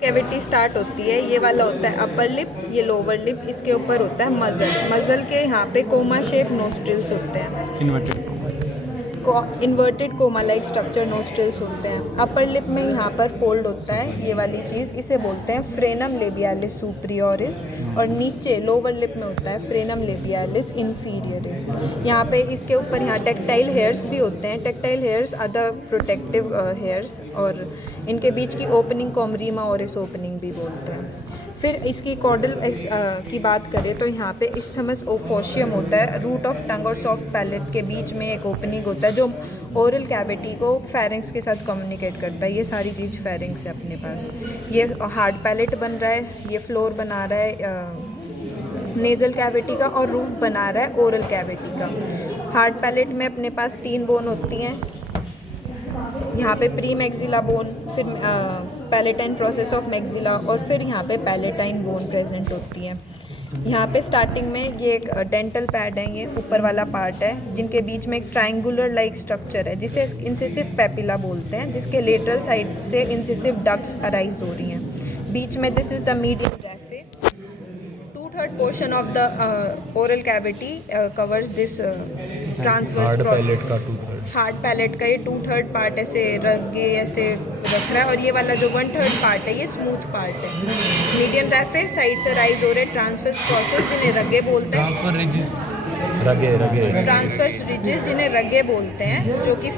Cavity start होती है, ये वाला होता है अपर लिप, ये लोअर लिप, इसके ऊपर होता है मजल। मजल के यहाँ पे कोमा शेप नोस्ट्रिल्स होते हैं, inverted coma like structure nostrils होते हैं। अपर लिप में यहाँ पर फोल्ड होता है ये वाली चीज़, इसे बोलते हैं फ्रेनम लेबियालिस सुपरियोरिस, और नीचे लोअर लिप में होता है फ्रेनम लेबियालिस इंफीरियरिस। यहाँ पे इसके ऊपर यहाँ टेक्टाइल हेयर्स भी होते हैं। Tactile hairs are the protective hairs, और इनके बीच की ओपनिंग कोमरीमा और इस ओपनिंग भी बोलते हैं। फिर इसकी कॉर्डल की बात करें तो यहाँ पे इस्थमस ओफोशियम होता है, रूट ऑफ टंग और सॉफ्ट पैलेट के बीच में एक ओपनिंग होता है जो ओरल कैविटी को फेरिंग्स के साथ कम्युनिकेट करता है। ये सारी चीज़ फेरिंग्स है अपने पास। ये हार्ड पैलेट बन रहा है, ये फ्लोर बना रहा है नेजल कैविटी का, और रूफ बना रहा है ओरल कैविटी का। हार्ड पैलेट में अपने पास 3 बोन होती हैं, यहाँ पे प्री मैक्सिला बोन, फिर पैलेटाइन प्रोसेस ऑफ मैक्सिला, और फिर यहाँ पे पैलेटाइन बोन प्रेजेंट होती है। यहाँ पे स्टार्टिंग में ये एक डेंटल पैड है, ये ऊपर वाला पार्ट है, जिनके बीच में एक ट्रायंगुलर लाइक स्ट्रक्चर है जिसे इंसिसिव पेपिला बोलते हैं, जिसके लेटरल साइड से इंसिसिव डक्ट्स अराइज हो रही हैं। बीच में this is the median raphe. 2/3 portion of the oral cavity covers this transverse hard palate का ये 2/3 पार्ट ऐसे ऐसे रख रहा है, और ये वाला जो 1/3 पार्ट है ये स्मूथ पार्ट है। मीडियन रैफे साइड से राइज हो रहे ट्रांसवर्स प्रोसेस जिन्हें रगे बोलते हैं, ट्रांसवर्स रिजेस जिन्हें रगे बोलते हैं, जो कि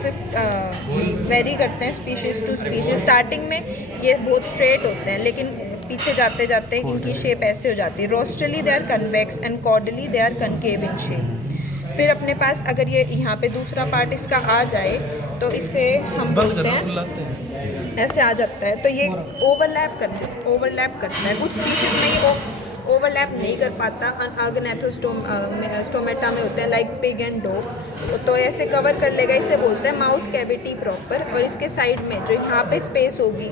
वेरी करते हैं स्पीशीज टू स्पीशीज। स्टार्टिंग में ये बहुत स्ट्रेट होते हैं, लेकिन पीछे जाते जाते इनकी शेप ऐसे हो जाती है। Rostrally they are convex and caudally they are concave in shape. फिर अपने पास अगर ये यहाँ पे दूसरा पार्ट इसका आ जाए तो इसे हम बोलते हैं ऐसे आ जाता है, तो ये ओवरलैप करता है। कुछ स्पीशीज में ये ओवरलैप नहीं कर पाता, स्टोमेटा में होते हैं लाइक पिग एंड डॉग, तो ऐसे कवर कर लेगा, इसे बोलते हैं माउथ कैविटी प्रॉपर। और इसके साइड में जो यहाँ पे स्पेस होगी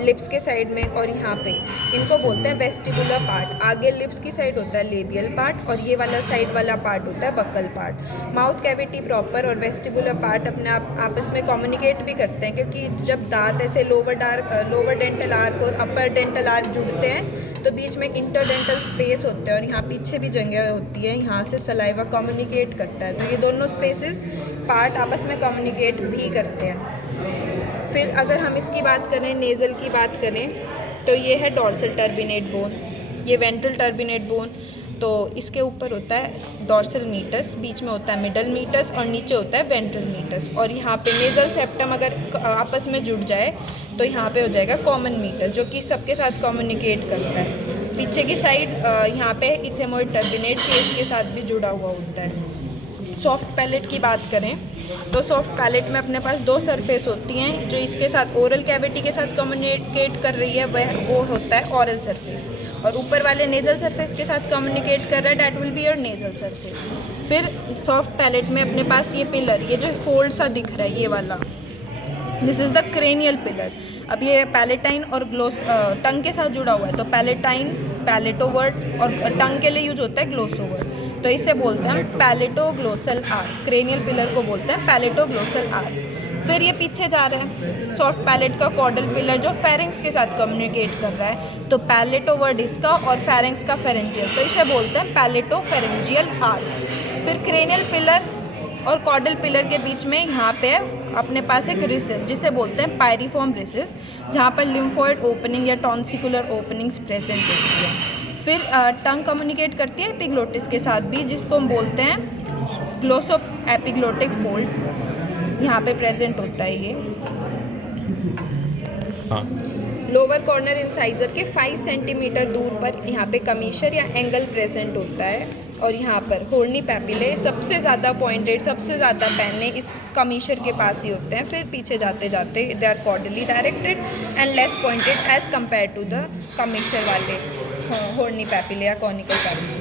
लिप्स के साइड में और यहाँ पे, इनको बोलते हैं वेस्टिबुलर पार्ट। आगे लिप्स की साइड होता है लेबियल पार्ट, और ये वाला साइड वाला पार्ट होता है buccal part. Mouth cavity proper और वेस्टिबुलर पार्ट अपने आपस में कम्युनिकेट भी करते हैं, क्योंकि जब दांत ऐसे लोअर डेंटल आर्क और अपर डेंटल आर्क जुड़ते हैं तो बीच में इंटरडेंटल स्पेस होते हैं, और यहाँ पीछे भी जगह होती है, यहाँ से सलाइवा कम्युनिकेट करता है। तो ये दोनों स्पेसेस पार्ट आपस में कम्युनिकेट भी करते हैं। फिर अगर हम इसकी बात करें, नेज़ल की बात करें, तो ये है डॉर्सल टर्बिनेट बोन, ये वेंट्रल टर्बिनेट बोन। तो इसके ऊपर होता है डॉर्सल मीटस, बीच में होता है मिडल मीटस, और नीचे होता है वेंट्रल मीटस। और यहाँ पे नेज़ल सेप्टम अगर आपस में जुड़ जाए तो यहाँ पे हो जाएगा कॉमन मीटस, जो कि सबके साथ कम्युनिकेट करता है। पीछे की साइड यहाँ पे इथेमोइड टर्बिनेट फेस के साथ भी जुड़ा हुआ होता है। सॉफ्ट पैलेट की बात करें तो सॉफ्ट पैलेट में अपने पास 2 सरफेस होती हैं, जो इसके साथ ओरल कैविटी के साथ कम्युनिकेट कर रही है, वो होता है ऑरल सरफेस, और ऊपर वाले नेजल सरफेस के साथ कम्युनिकेट कर रहा है, that will be your nasal surface. फिर सॉफ्ट पैलेट में अपने पास ये पिलर, ये जो फोल्ड सा दिख रहा है ये वाला, this is the cranial pillar. अब ये पैलेटाइन और टंग के साथ जुड़ा हुआ है, तो पैलेटाइन पैलेटोवर्ट, और टंग के लिए यूज होता है ग्लोसोवर्ट, तो इसे बोलते हैं पैलेटोग्लोसल आर्क। क्रेनियल पिलर को बोलते हैं पैलेटोग्लोसल आर्क। फिर ये पीछे जा रहे हैं सॉफ्ट पैलेट का कॉर्डल पिलर, जो फेरिंग्स के साथ कम्युनिकेट कर रहा है, तो पैलेटोवर्ट इसका और फेरिंग्स का फेरेंजियल, तो इसे बोलते हैं पैलेटोफेरेंजियल आर्क। फिर क्रेनियल पिलर और कॉर्डल पिलर के बीच में यहाँ पे अपने पास एक रिसेस, जिसे बोलते हैं पायरिफॉर्म रिसेस, जहाँ पर लिम्फोइड ओपनिंग या टॉन्सिकुलर ओपनिंग्स प्रेजेंट होती है। फिर टंग कम्युनिकेट करती है एपिग्लोटिस के साथ भी, जिसको हम बोलते हैं ग्लोसो एपिग्लोटिक फोल्ड, यहाँ पे प्रेजेंट होता है ये। लोअर कॉर्नर इंसाइजर के 5 सेंटीमीटर दूर पर यहाँ पे कमीशर या एंगल प्रेजेंट होता है, और यहाँ पर होर्नी पैपिले सबसे ज़्यादा पॉइंटेड, सबसे ज़्यादा पैने इस कमीशर के पास ही होते हैं। फिर पीछे जाते जाते they are caudally directed and less pointed as compare to the commissure वाले होर्नी पैपिले या कॉनिकल पैपिले।